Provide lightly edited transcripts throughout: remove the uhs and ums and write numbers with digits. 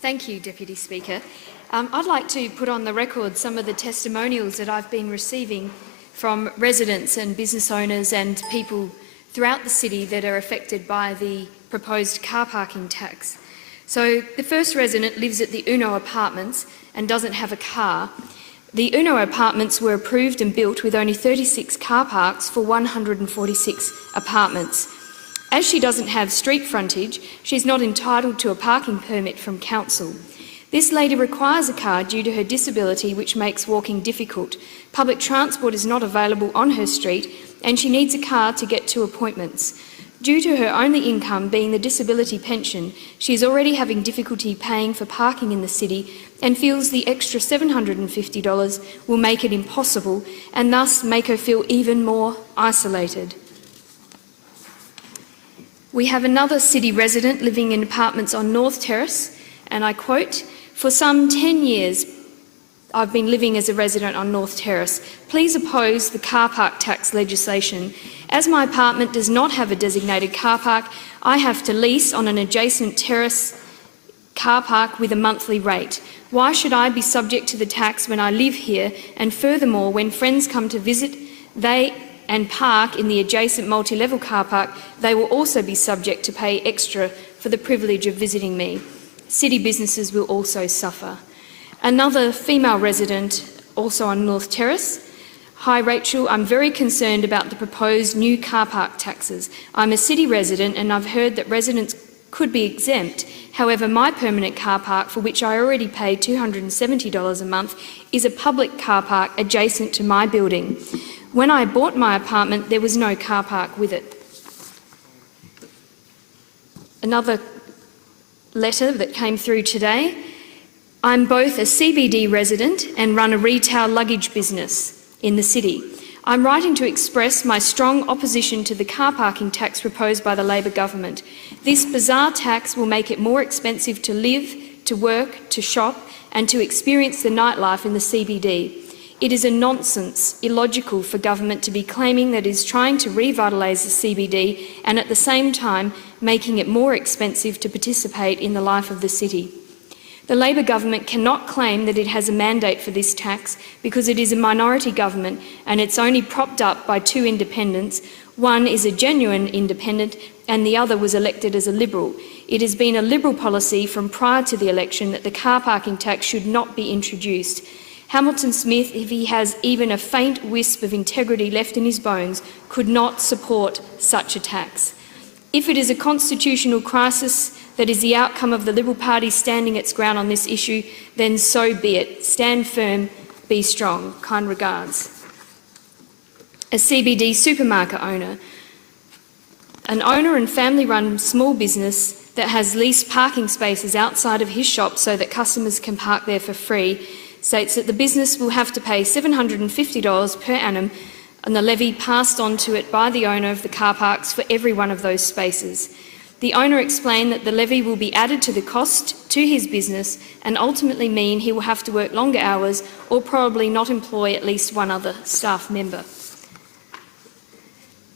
Thank you, Deputy Speaker. I'd like to put on the record some of the testimonials that I've been receiving from residents and business owners and people throughout the city that are affected by the proposed car parking tax. So the first resident lives at the Uno Apartments and doesn't have a car. The Uno Apartments were approved and built with only 36 car parks for 146 apartments. As she doesn't have street frontage, she's not entitled to a parking permit from council. This lady requires a car due to her disability, which makes walking difficult. Public transport is not available on her street and she needs a car to get to appointments. Due to her only income being the disability pension, she is already having difficulty paying for parking in the city and feels the extra $750 will make it impossible and thus make her feel even more isolated. We have another city resident living in apartments on North Terrace, and I quote, "For some 10 years I've been living as a resident on North Terrace. Please oppose the car park tax legislation. As my apartment does not have a designated car park, I have to lease on an adjacent terrace car park with a monthly rate. Why should I be subject to the tax when I live here? And furthermore, when friends come to visit and park in the adjacent multi-level car park, they will also be subject to pay extra for the privilege of visiting me. City businesses will also suffer." Another female resident, also on North Terrace. "Hi Rachel, I'm very concerned about the proposed new car park taxes. I'm a city resident and I've heard that residents could be exempt. However, my permanent car park, for which I already pay $270 a month, is a public car park adjacent to my building. When I bought my apartment, there was no car park with it." Another letter that came through today. "I'm both a CBD resident and run a retail luggage business in the city. I'm writing to express my strong opposition to the car parking tax proposed by the Labor government. This bizarre tax will make it more expensive to live, to work, to shop and to experience the nightlife in the CBD. It is a nonsense, illogical for government to be claiming that it is trying to revitalise the CBD and at the same time making it more expensive to participate in the life of the city. The Labor government cannot claim that it has a mandate for this tax because it is a minority government and it's only propped up by two independents. One is a genuine independent and the other was elected as a Liberal. It has been a Liberal policy from prior to the election that the car parking tax should not be introduced. Hamilton Smith, if he has even a faint wisp of integrity left in his bones, could not support such a tax. If it is a constitutional crisis that is the outcome of the Liberal Party standing its ground on this issue, then so be it. Stand firm, be strong. Kind regards." A CBD supermarket owner. An owner and family-run small business that has leased parking spaces outside of his shop so that customers can park there for free states that the business will have to pay $750 per annum on the levy passed on to it by the owner of the car parks for every one of those spaces. The owner explained that the levy will be added to the cost to his business and ultimately mean he will have to work longer hours or probably not employ at least one other staff member.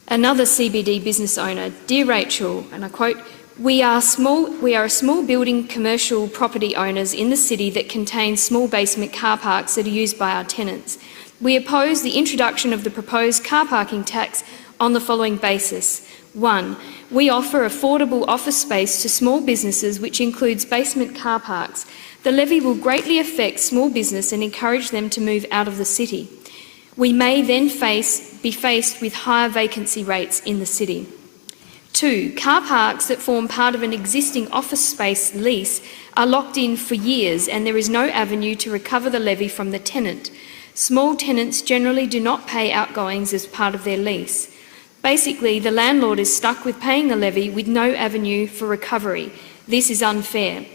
Another CBD business owner. "Dear Rachel," and I quote, We are a small building commercial property owners in the city that contain small basement car parks that are used by our tenants. We oppose the introduction of the proposed car parking tax on the following basis. 1. We offer affordable office space to small businesses, which includes basement car parks. The levy will greatly affect small business and encourage them to move out of the city. We may then be faced with higher vacancy rates in the city. 2. Car parks that form part of an existing office space lease are locked in for years and there is no avenue to recover the levy from the tenant. Small tenants generally do not pay outgoings as part of their lease. Basically, the landlord is stuck with paying the levy with no avenue for recovery. This is unfair.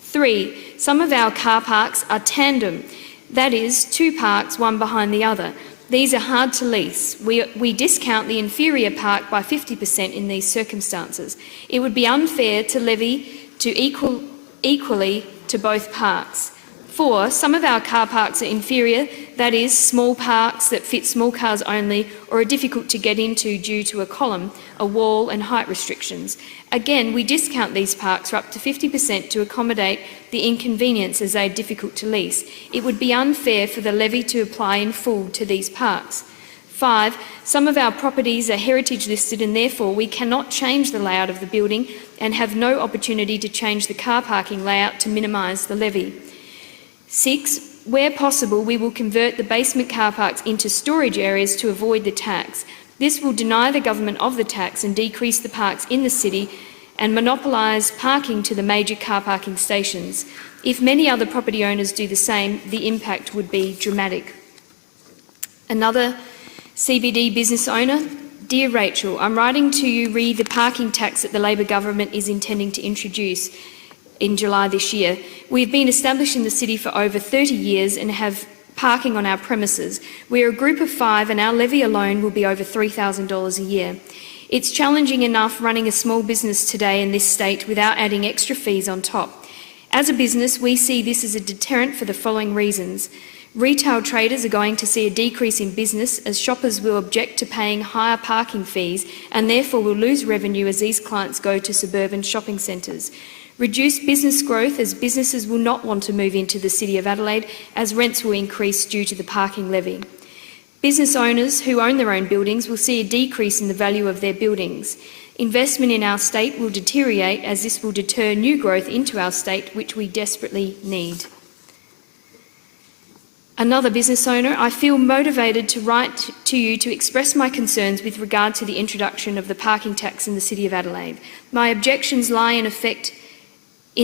3. Some of our car parks are tandem, that is, two parks one behind the other. These are hard to lease. We discount the inferior park by 50% in these circumstances. It would be unfair to levy equally to both parks. 4, some of our car parks are inferior, that is, small parks that fit small cars only or are difficult to get into due to a column, a wall and height restrictions. Again, we discount these parks for up to 50% to accommodate the inconvenience as they are difficult to lease. It would be unfair for the levy to apply in full to these parks. 5, some of our properties are heritage listed and therefore we cannot change the layout of the building and have no opportunity to change the car parking layout to minimise the levy. 6, where possible, we will convert the basement car parks into storage areas to avoid the tax. This will deny the government of the tax and decrease the parks in the city and monopolise parking to the major car parking stations. If many other property owners do the same, the impact would be dramatic. Another CBD business owner: Dear Rachel, I'm writing to you re the parking tax that the Labor government is intending to introduce in July this year. We've been established in the city for over 30 years and have parking on our premises. We're a group of 5 and our levy alone will be over $3,000 a year. It's challenging enough running a small business today in this state without adding extra fees on top. As a business, we see this as a deterrent for the following reasons. Retail traders are going to see a decrease in business as shoppers will object to paying higher parking fees and therefore will lose revenue as these clients go to suburban shopping centres. Reduced business growth as businesses will not want to move into the City of Adelaide as rents will increase due to the parking levy. Business owners who own their own buildings will see a decrease in the value of their buildings. Investment in our state will deteriorate as this will deter new growth into our state, which we desperately need. Another business owner: I feel motivated to write to you to express my concerns with regard to the introduction of the parking tax in the City of Adelaide. My objections lie in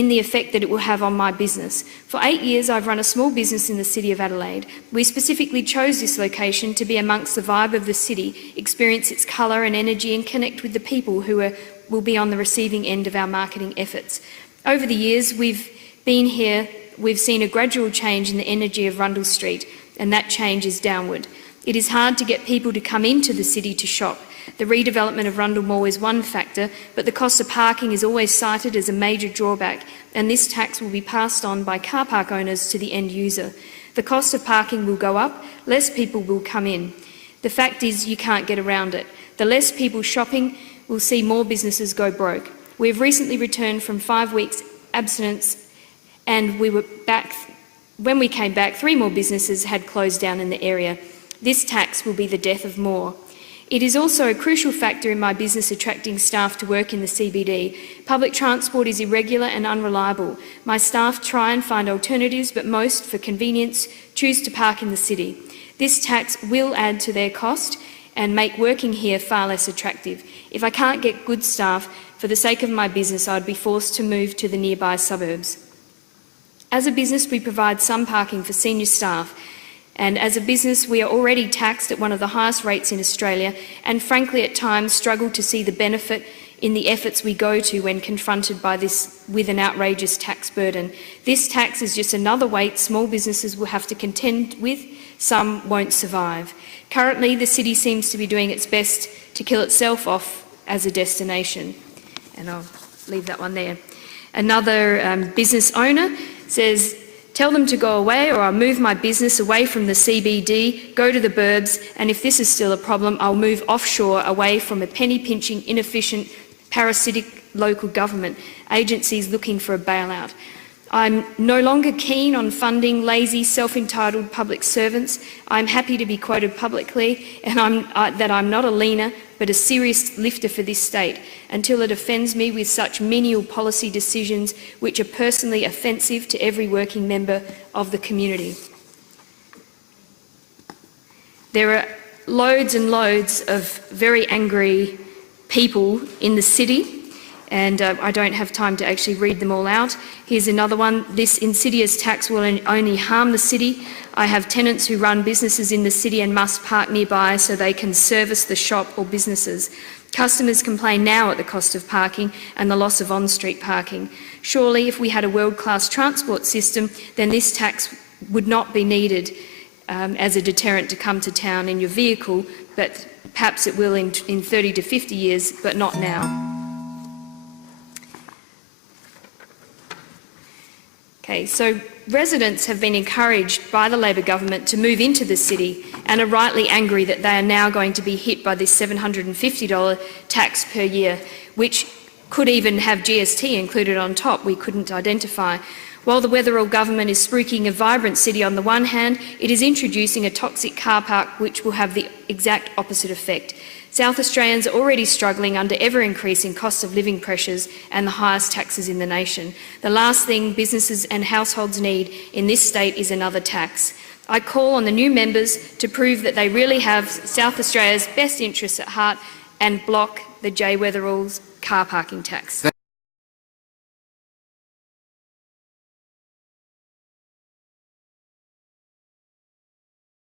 the effect that it will have on my business. For 8 years I've run a small business in the City of Adelaide. We specifically chose this location to be amongst the vibe of the city, experience its colour and energy and connect with the people who will be on the receiving end of our marketing efforts. Over the years we've been here, we've seen a gradual change in the energy of Rundle Street, and that change is downward. It is hard to get people to come into the city to shop. The redevelopment of Rundle Mall is one factor, but the cost of parking is always cited as a major drawback, and this tax will be passed on by car park owners to the end user. The cost of parking will go up, less people will come in. The fact is you can't get around it. The less people shopping will see more businesses go broke. We have recently returned from 5 weeks abstinence and when we came back, 3 more businesses had closed down in the area. This tax will be the death of more. It is also a crucial factor in my business attracting staff to work in the CBD. Public transport is irregular and unreliable. My staff try and find alternatives, but most, for convenience, choose to park in the city. This tax will add to their cost and make working here far less attractive. If I can't get good staff, for the sake of my business, I'd be forced to move to the nearby suburbs. As a business, we provide some parking for senior staff, and as a business we are already taxed at one of the highest rates in Australia and frankly at times struggle to see the benefit in the efforts we go to when confronted with an outrageous tax burden. This tax is just another weight small businesses will have to contend with. Some won't survive. Currently the city seems to be doing its best to kill itself off as a destination. And I'll leave that one there. Another business owner says, tell them to go away or I'll move my business away from the CBD, go to the burbs, and if this is still a problem, I'll move offshore away from a penny-pinching, inefficient, parasitic local government agencies looking for a bailout. I'm no longer keen on funding lazy, self-entitled public servants. I'm happy to be quoted publicly and that I'm not a leaner but a serious lifter for this state until it offends me with such menial policy decisions which are personally offensive to every working member of the community. There are loads and loads of very angry people in the city, and I don't have time to actually read them all out. Here's another one. This insidious tax will only harm the city. I have tenants who run businesses in the city and must park nearby so they can service the shop or businesses. Customers complain now at the cost of parking and the loss of on-street parking. Surely, if we had a world-class transport system, then this tax would not be needed as a deterrent to come to town in your vehicle, but perhaps it will in 30 to 50 years, but not now. Okay, so residents have been encouraged by the Labor government to move into the city and are rightly angry that they are now going to be hit by this $750 tax per year, which could even have GST included on top. We couldn't identify. While the Wetherill government is spruiking a vibrant city on the one hand, it is introducing a toxic car park which will have the exact opposite effect. South Australians are already struggling under ever-increasing cost of living pressures and the highest taxes in the nation. The last thing businesses and households need in this state is another tax. I call on the new members to prove that they really have South Australia's best interests at heart and block the J. Wetherill's car parking tax.